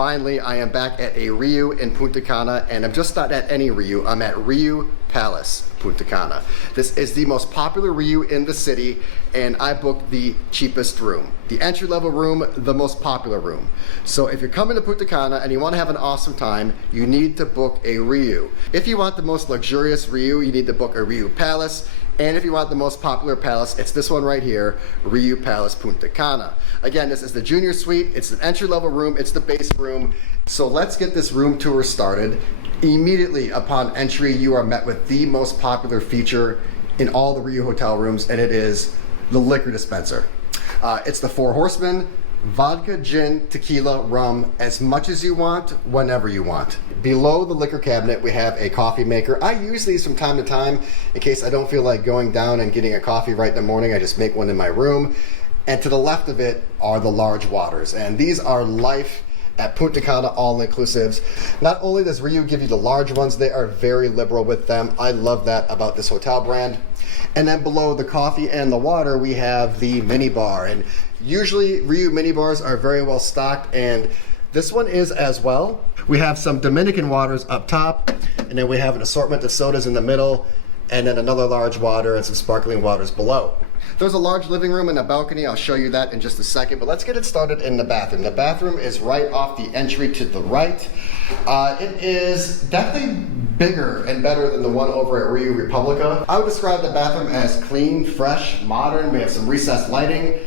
Finally, I am back at a Riu in Punta Cana, and I'm just not at any Riu, I'm at Riu Palace Punta Cana. This is the most popular Riu in the city, and I booked the cheapest room. The entry-level room, the most popular room. So if you're coming to Punta Cana and you want to have an awesome time, you need to book a Riu. If you want the most luxurious Riu, you need to book a Riu Palace. And if you want the most popular palace, it's this one right here, Riu Palace Punta Cana. Again, this is the junior suite, it's an entry-level room, it's the base room. So let's get this room tour started. Immediately upon entry, you are met with the most popular feature in all the Riu hotel rooms, and it is the liquor dispenser. It's the Four Horsemen, vodka, gin, tequila, rum, as much as you want, whenever you want. Below the liquor cabinet, we have a coffee maker. I use these from time to time in case I don't feel like going down and getting a coffee right in the morning. I just make one in my room. And to the left of it are the large waters. And these are life at Punta Cana all-inclusives. Not only does Riu give you the large ones, they are very liberal with them. I love that about this hotel brand. And then below the coffee and the water, we have the minibar. And usually Riu minibars are very well stocked, and this one is as well. We have some Dominican waters up top, and then we have an assortment of sodas in the middle, and then another large water and some sparkling waters below. There's a large living room and a balcony. I'll show you that in just a second, but let's get it started in the bathroom. The bathroom is right off the entry to the right. It is definitely bigger and better than the one over at Riu Republica. I would describe the bathroom as clean, fresh, modern. We have some recessed lighting.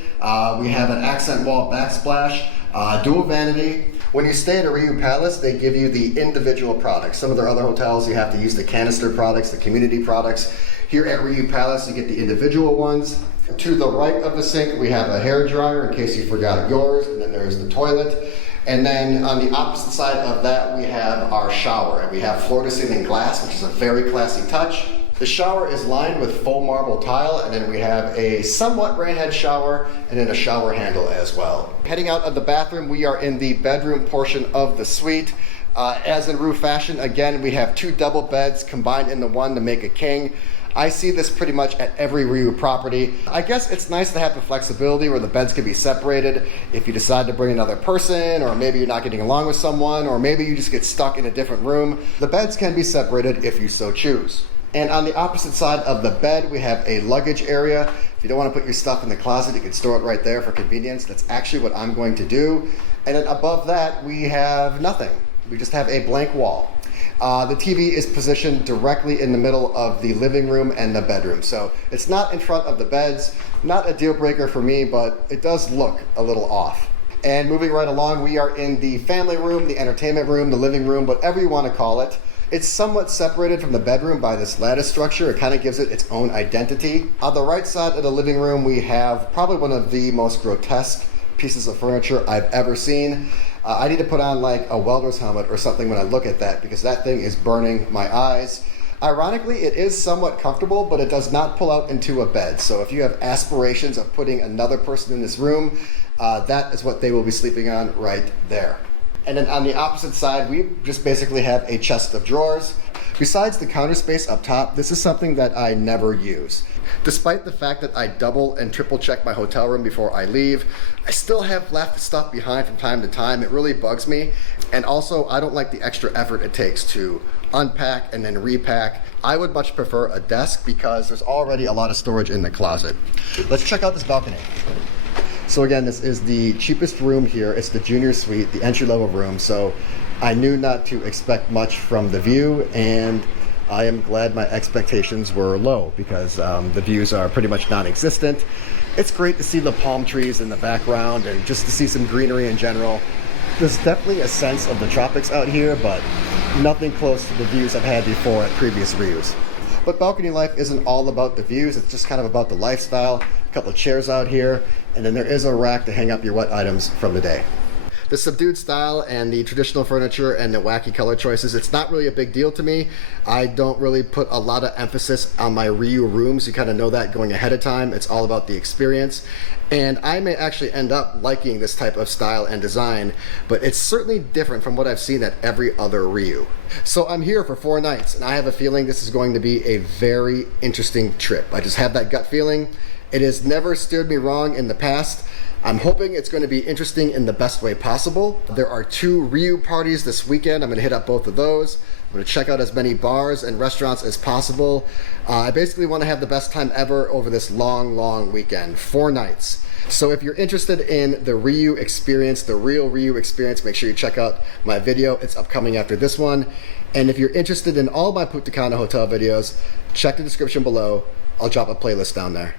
We have an accent wall backsplash, dual vanity. When you stay at a Riu Palace, they give you the individual products. Some of their other hotels, you have to use the canister products, the community products. Here at Riu Palace, you get the individual ones. To the right of the sink, we have a hair dryer in case you forgot yours, and then there's the toilet. And then on the opposite side of that, we have our shower. And we have floor-to-ceiling glass, which is a very classy touch. The shower is lined with faux marble tile, and then we have a somewhat rainhead shower and then a shower handle as well. Heading out of the bathroom, we are in the bedroom portion of the suite. As in Riu fashion, again, we have two double beds combined into one to make a king. I see this pretty much at every Riu property. I guess it's nice to have the flexibility where the beds can be separated if you decide to bring another person, or maybe you're not getting along with someone, or maybe you just get stuck in a different room. The beds can be separated if you so choose. And on the opposite side of the bed, we have a luggage area. If you don't want to put your stuff in the closet, you can store it right there for convenience. That's actually what I'm going to do. And then above that, we have nothing. We just have a blank wall. The TV is positioned directly in the middle of the living room and the bedroom. So it's not in front of the beds, not a deal breaker for me, but it does look a little off. And moving right along, we are in the family room, the entertainment room, the living room, whatever you want to call it. It's somewhat separated from the bedroom by this lattice structure. It kind of gives it its own identity. On the right side of the living room, we have probably one of the most grotesque pieces of furniture I've ever seen. I need to put on like a welder's helmet or something when I look at that, because that thing is burning my eyes. Ironically, it is somewhat comfortable, but it does not pull out into a bed. So if you have aspirations of putting another person in this room, that is what they will be sleeping on right there. And then on the opposite side, we just basically have a chest of drawers. Besides the counter space up top, this is something that I never use. Despite the fact that I double and triple check my hotel room before I leave, I still have left stuff behind from time to time. It really bugs me. And also, I don't like the extra effort it takes to unpack and then repack. I would much prefer a desk because there's already a lot of storage in the closet. Let's check out this balcony. So again, this is the cheapest room here. It's the junior suite, the entry-level room. So I knew not to expect much from the view, and I am glad my expectations were low because the views are pretty much non-existent. It's great to see the palm trees in the background and just to see some greenery in general. There's definitely a sense of the tropics out here, but nothing close to the views I've had before at previous Rius. But balcony life isn't all about the views, it's just kind of about the lifestyle. A couple of chairs out here, and then there is a rack to hang up your wet items from the day. The subdued style and the traditional furniture and the wacky color choices, it's not really a big deal to me. I don't really put a lot of emphasis on my Riu rooms. You kind of know that going ahead of time. It's all about the experience. And I may actually end up liking this type of style and design, but it's certainly different from what I've seen at every other Riu. So I'm here for 4 nights, and I have a feeling this is going to be a very interesting trip. I just have that gut feeling. It has never steered me wrong in the past. I'm hoping it's going to be interesting in the best way possible. There are 2 Riu parties this weekend. I'm going to hit up both of those. I'm going to check out as many bars and restaurants as possible. I basically want to have the best time ever over this long weekend, 4 nights. So if you're interested in the Riu experience, the real Riu experience, make sure you check out my video. It's upcoming after this one. And if you're interested in all my Punta Cana hotel videos, check the description below. I'll drop a playlist down there.